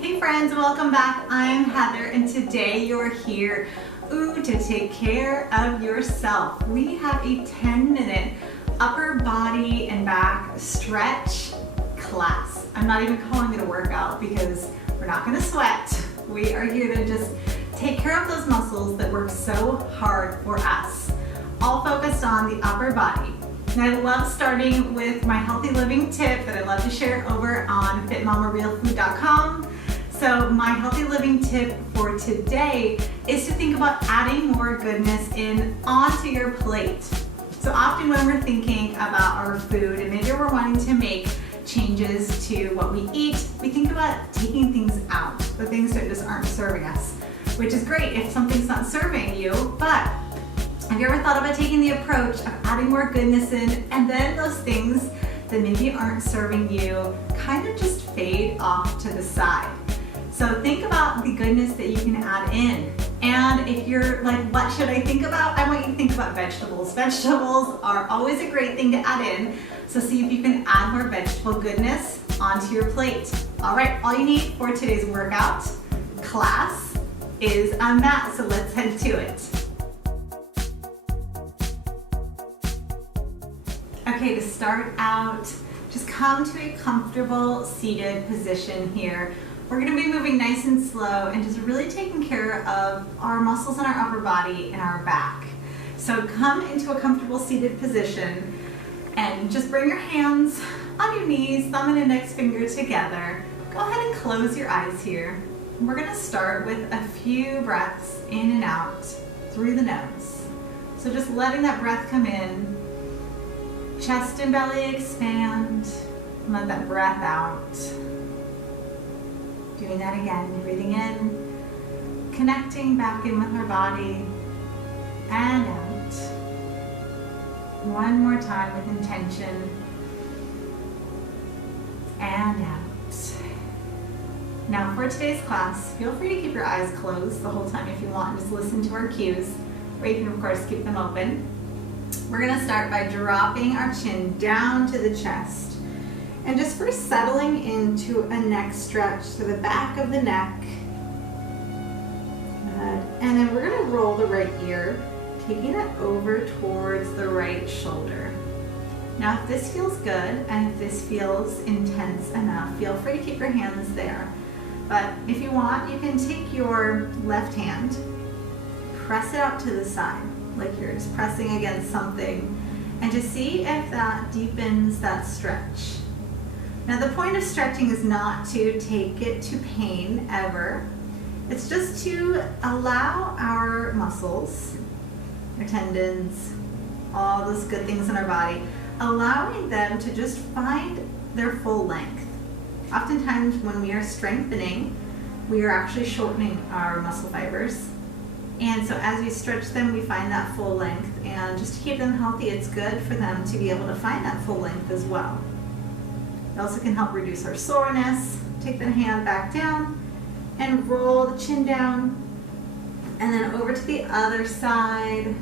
Hey friends, welcome back. I'm Heather and today you're here to take care of yourself. We have a 10-minute upper body and back stretch class. I'm not even calling it a workout because we're not going to sweat. We are here to just take care of those muscles that work so hard for us, all focused on the upper body. And I love starting with my healthy living tip that I love to share over on fitmamarealfood.com. So my healthy living tip for today is to think about adding more goodness in onto your plate. So often when we're thinking about our food and maybe we're wanting to make changes to what we eat, we think about taking things out, the things that just aren't serving us, which is great if something's not serving you, but have you ever thought about taking the approach of adding more goodness in and then those things that maybe aren't serving you kind of just fade off to the side? So think about the goodness that you can add in. And if you're like, what should I think about? I want you to think about vegetables. Vegetables are always a great thing to add in. So see if you can add more vegetable goodness onto your plate. All right, all you need for today's workout class is a mat. So let's head to it. Okay, to start out, just come to a comfortable seated position here. We're going to be moving nice and slow and just really taking care of our muscles in our upper body and our back. So come into a comfortable seated position and just bring your hands on your knees, thumb and index finger together. Go ahead and close your eyes here. We're going to start with a few breaths in and out through the nose. So just letting that breath come in. Chest and belly expand, and let that breath out. Doing that again, breathing in, connecting back in with our body, and out. One more time with intention, and out. Now for today's class, feel free to keep your eyes closed the whole time if you want, and just listen to our cues, or you can of course keep them open. We're going to start by dropping our chin down to the chest and just first settling into a neck stretch to the back of the neck. Good. And then we're going to roll the right ear, taking it over towards the right shoulder. Now if this feels good and if this feels intense enough, feel free to keep your hands there. But if you want, you can take your left hand, press it out to the side, like you're just pressing against something, and just see if that deepens that stretch. Now the point of stretching is not to take it to pain ever. It's just to allow our muscles, our tendons, all those good things in our body, allowing them to just find their full length. Oftentimes when we are strengthening, we are actually shortening our muscle fibers. And so as we stretch them, we find that full length. And just to keep them healthy, it's good for them to be able to find that full length as well. It also can help reduce our soreness. Take the hand back down and roll the chin down. And then over to the other side.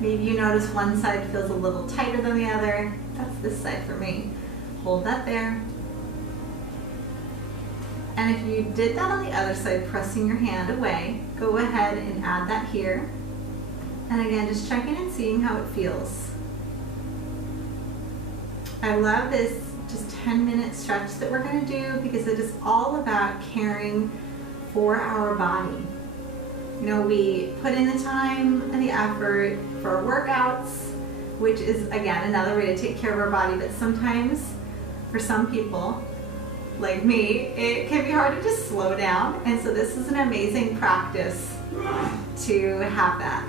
Maybe you notice one side feels a little tighter than the other. That's this side for me. Hold that there. And if you did that on the other side, pressing your hand away, go ahead and add that here. And again, just checking and seeing how it feels. I love this just 10-minute stretch that we're going to do because it is all about caring for our body. You know, we put in the time and the effort for our workouts, which is, again, another way to take care of our body, but sometimes, for some people, like me, it can be hard to just slow down, and so this is an amazing practice to have that.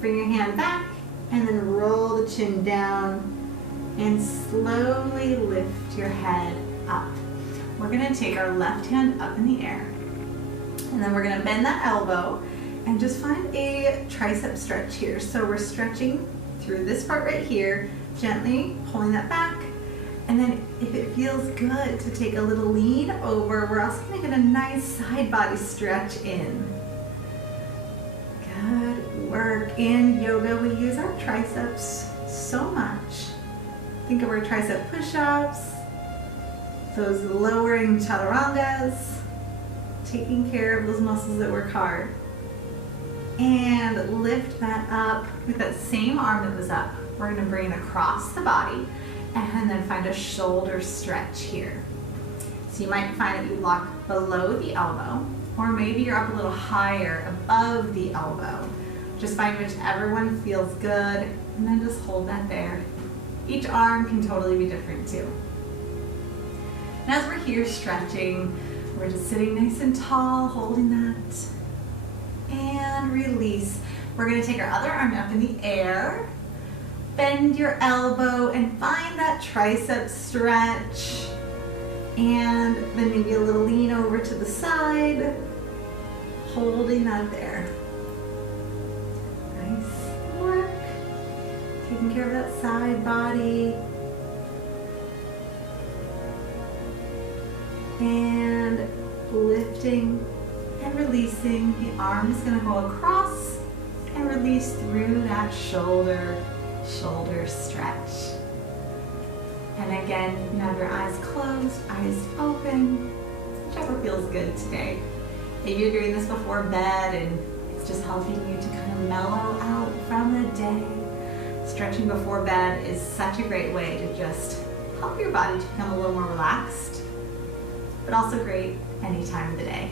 Bring your hand back and then roll the chin down and slowly lift your head up. We're going to take our left hand up in the air and then we're going to bend that elbow and just find a tricep stretch here. So we're stretching through this part right here, gently pulling that back. And then if it feels good to take a little lean over, we're also going to get a nice side body stretch in. Good work. In yoga, we use our triceps so much. Think of our tricep push-ups, those lowering chaturangas, taking care of those muscles that work hard. And lift that up with that same arm that was up. We're gonna bring it across the body and then find a shoulder stretch here. So you might find that you lock below the elbow, or maybe you're up a little higher above the elbow. Just find whichever one feels good, and then just hold that there. Each arm can totally be different too. And as we're here stretching, we're just sitting nice and tall, holding that. And release. We're going to take our other arm up in the air. Bend your elbow and find that tricep stretch. And then maybe a little lean over to the side. Holding that there. Nice work. Taking care of that side body. And lifting and releasing. The arm is going to go across and release through that shoulder stretch. And again, you can have your eyes closed, eyes open, whichever feels good today. Maybe you're doing this before bed and it's just helping you to kind of mellow out from the day. Stretching before bed is such a great way to just help your body to become a little more relaxed, but also great any time of the day.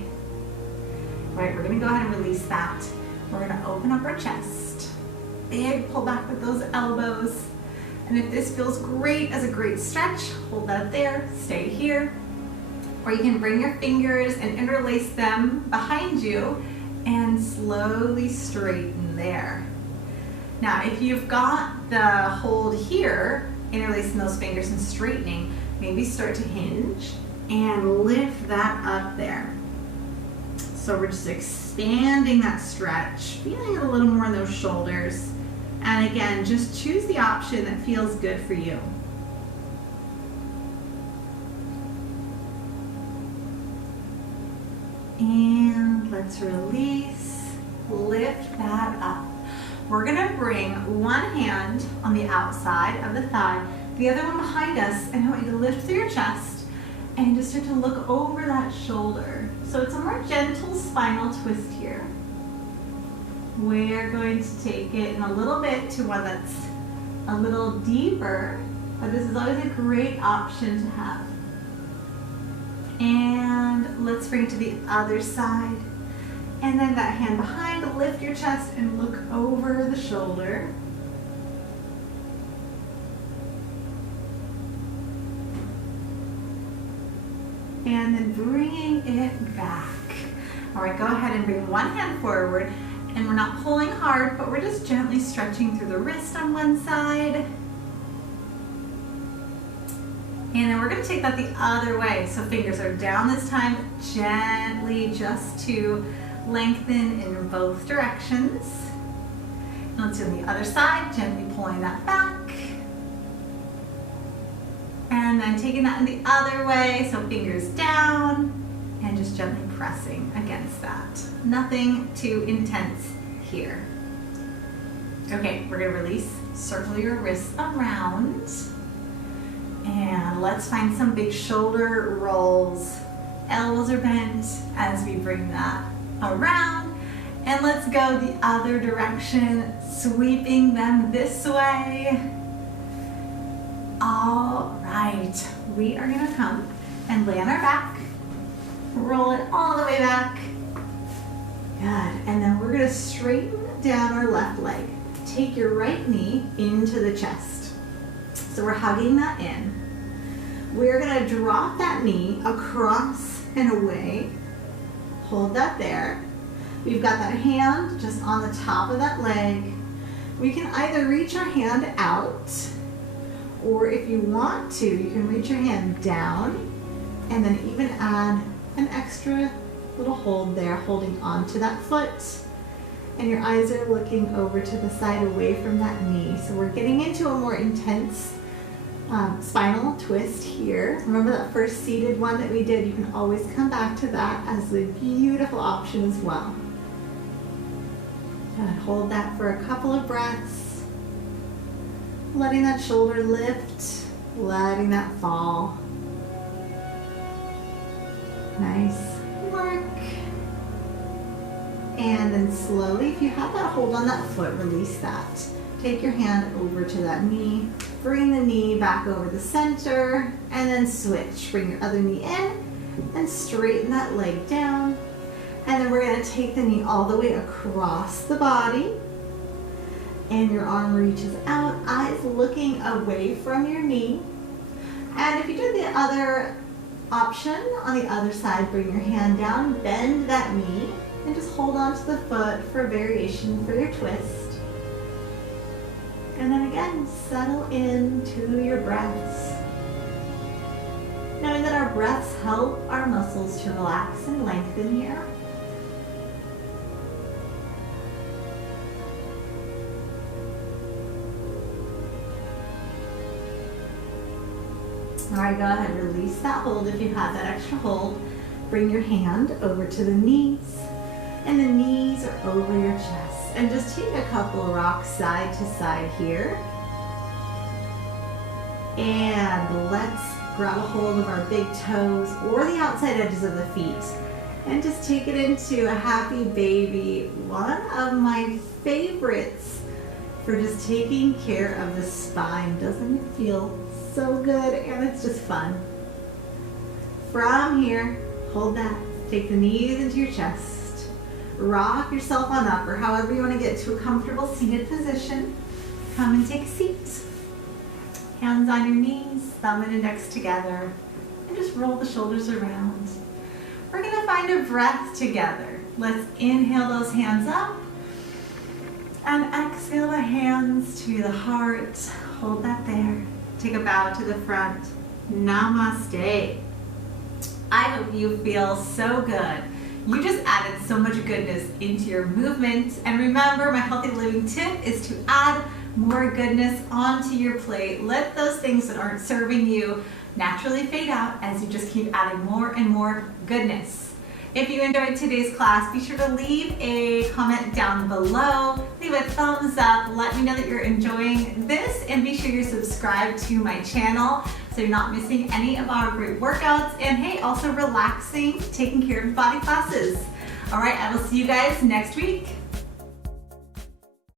All right, we're gonna go ahead and release that. We're gonna open up our chest. Big pull back with those elbows. And if this feels great as a great stretch, hold that there, stay here. Or you can bring your fingers and interlace them behind you and slowly straighten there. Now, if you've got the hold here, interlacing those fingers and straightening, maybe start to hinge and lift that up there. So we're just expanding that stretch, feeling it a little more in those shoulders. And again, just choose the option that feels good for you. And let's release, lift that up. We're gonna bring one hand on the outside of the thigh, the other one behind us, and I want you to lift through your chest and just start to look over that shoulder. So it's a more gentle spinal twist here. We're going to take it in a little bit to one that's a little deeper, but this is always a great option to have. And let's bring it to the other side. And then that hand behind, lift your chest and look over the shoulder. And then bringing it back. All right, go ahead and bring one hand forward. And we're not pulling hard, but we're just gently stretching through the wrist on one side. And then we're going to take that the other way. So fingers are down this time, gently just to lengthen in both directions. And let's do the other side, gently pulling that back. And then taking that in the other way, so fingers down and just gently pressing against that. Nothing too intense here. Okay, we're gonna release, circle your wrists around. And let's find some big shoulder rolls. Elbows are bent as we bring that around. And let's go the other direction, sweeping them this way. All right, we are gonna come and lay on our back, roll it all the way back. Good, and then we're gonna straighten down our left leg. Take your right knee into the chest. So we're hugging that in. We're gonna drop that knee across and away. Hold that there. We've got that hand just on the top of that leg. We can either reach our hand out, or if you want to, you can reach your hand down and then even add an extra little hold there, holding onto that foot. And your eyes are looking over to the side away from that knee. So we're getting into a more intense spinal twist here. Remember that first seated one that we did? You can always come back to that as a beautiful option as well. And hold that for a couple of breaths. Letting that shoulder lift, letting that fall. Nice work. And then slowly, if you have that hold on that foot, release that. Take your hand over to that knee. Bring the knee back over the center and then switch. Bring your other knee in and straighten that leg down. And then we're going to take the knee all the way across the body. And your arm reaches out, eyes looking away from your knee. And if you do the other option on the other side, bring your hand down, bend that knee, and just hold on to the foot for a variation for your twist. And then again, settle into your breaths. Knowing that our breaths help our muscles to relax and lengthen here. All right, go ahead, release that hold if you have that extra hold. Bring your hand over to the knees, and the knees are over your chest. And just take a couple of rocks side to side here. And let's grab a hold of our big toes or the outside edges of the feet. And just take it into a happy baby. One of my favorites for just taking care of the spine. Doesn't it feel so good? And it's just fun. From here, hold that. Take the knees into your chest. Rock yourself on up, or however you want to get to a comfortable seated position. Come and take a seat. Hands on your knees, thumb and index together, and just roll the shoulders around. We're going to find a breath together. Let's inhale those hands up, and exhale the hands to the heart. Hold that there. Take a bow to the front. Namaste. I hope you feel so good. You just added so much goodness into your movement. And remember, my healthy living tip is to add more goodness onto your plate. Let those things that aren't serving you naturally fade out as you just keep adding more and more goodness. If you enjoyed today's class, be sure to leave a comment down below. Leave a thumbs up. Let me know that you're enjoying this, and be sure you're subscribed to my channel so you're not missing any of our great workouts. And hey, also relaxing, taking care of body classes. All right, I will see you guys next week.